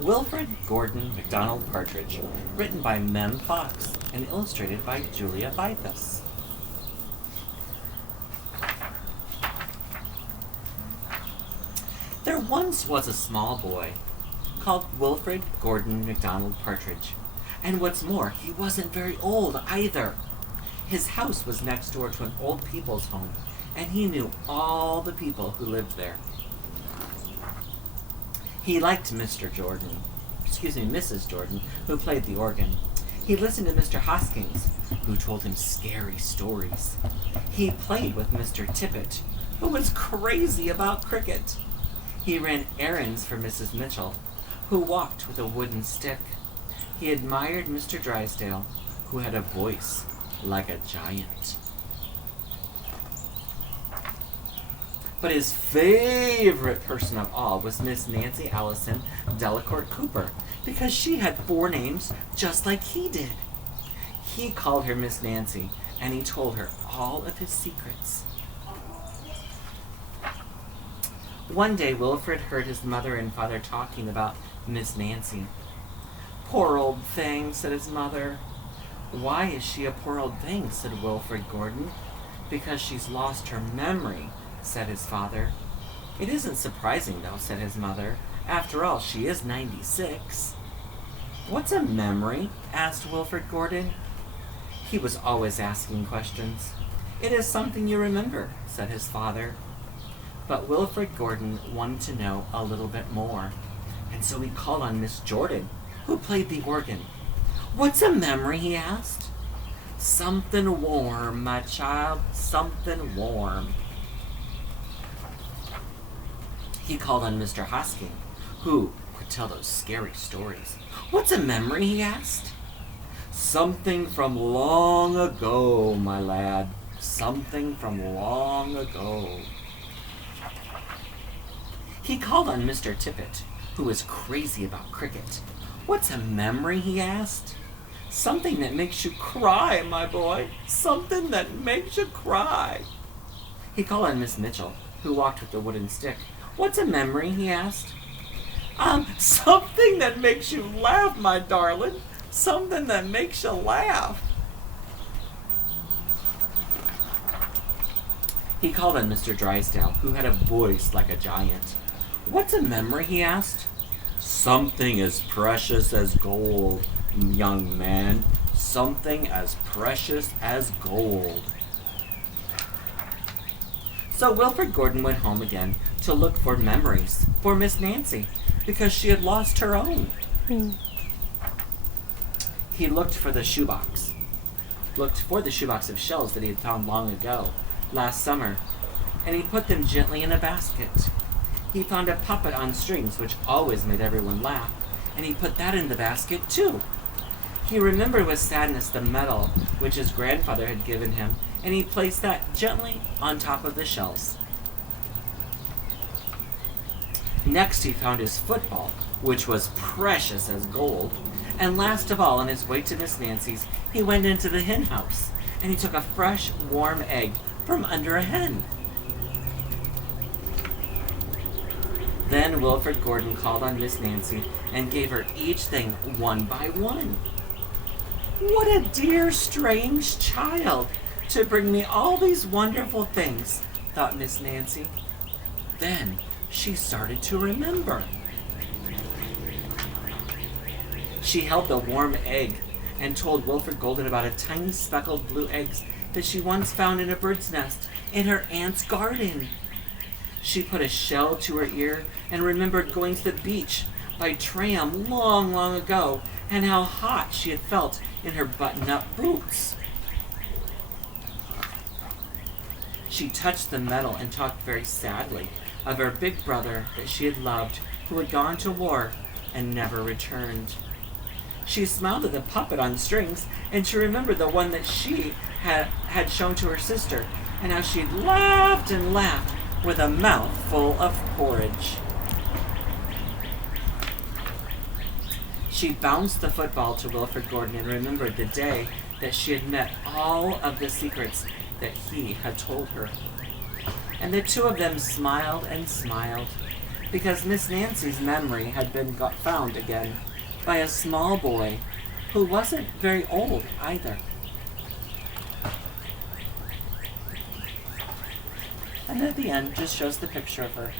Wilfrid Gordon McDonald Partridge, written by Mem Fox and illustrated by Julia Bithus. There once was a small boy called Wilfrid Gordon McDonald Partridge, and what's more, he wasn't very old either. His house was next door to an old people's home, and he knew all the people who lived there. He liked Mrs. Jordan, who played the organ. He listened to Mr. Hoskins, who told him scary stories. He played with Mr. Tippett, who was crazy about cricket. He ran errands for Mrs. Mitchell, who walked with a wooden stick. He admired Mr. Drysdale, who had a voice like a giant. But his favorite person of all was Miss Nancy Allison Delacourt Cooper, because she had 4 names just like he did. He called her Miss Nancy, and he told her all of his secrets. One day, Wilfrid heard his mother and father talking about Miss Nancy. "Poor old thing," said his mother. "Why is she a poor old thing?" said Wilfrid Gordon. "Because she's lost her memory," said his father. "It isn't surprising, though," said his mother. "After all, she is 96. "What's a memory?" asked Wilfrid Gordon. He was always asking questions. "It is something you remember," said his father. But Wilfrid Gordon wanted to know a little bit more, and so he called on Miss Jordan, who played the organ. "What's a memory?" he asked. "Something warm, my child, something warm." He called on Mr. Hosking, who could tell those scary stories. "What's a memory?" he asked. "Something from long ago, my lad, something from long ago." He called on Mr. Tippett, who was crazy about cricket. "What's a memory?" he asked. "Something that makes you cry, my boy, something that makes you cry." He called on Miss Mitchell, who walked with the wooden stick. "What's a memory?" he asked. "Something that makes you laugh, my darling, something that makes you laugh." He called on Mr. Drysdale, who had a voice like a giant. "What's a memory?" he asked. "Something as precious as gold, young man, something as precious as gold." So Wilfrid Gordon went home again to look for memories for Miss Nancy, because she had lost her own. He looked for the shoebox of shells that he had found long ago, last summer, and he put them gently in a basket. He found a puppet on strings, which always made everyone laugh, and he put that in the basket too. He remembered with sadness the medal which his grandfather had given him, and he placed that gently on top of the shells. Next he found his football, which was precious as gold, and last of all, on his way to Miss Nancy's, he went into the hen house, and he took a fresh, warm egg from under a hen. Then Wilfrid Gordon called on Miss Nancy and gave her each thing one by one. "What a dear, strange child to bring me all these wonderful things," thought Miss Nancy. Then she started to remember. She held the warm egg and told Wilfrid Gordon about a tiny speckled blue eggs that she once found in a bird's nest in her aunt's garden. She put a shell to her ear and remembered going to the beach by tram long, long ago, and how hot she had felt in her button-up boots. She touched the medal and talked very sadly of her big brother that she had loved, who had gone to war and never returned. She smiled at the puppet on strings, and she remembered the one that she had shown to her sister, and how she laughed and laughed with a mouth full of porridge. She bounced the football to Wilfrid Gordon and remembered the day that she had met all of the secrets that he had told her. And the two of them smiled and smiled. because Miss Nancy's memory had been found again by a small boy who wasn't very old either. And at the end just shows the picture of her.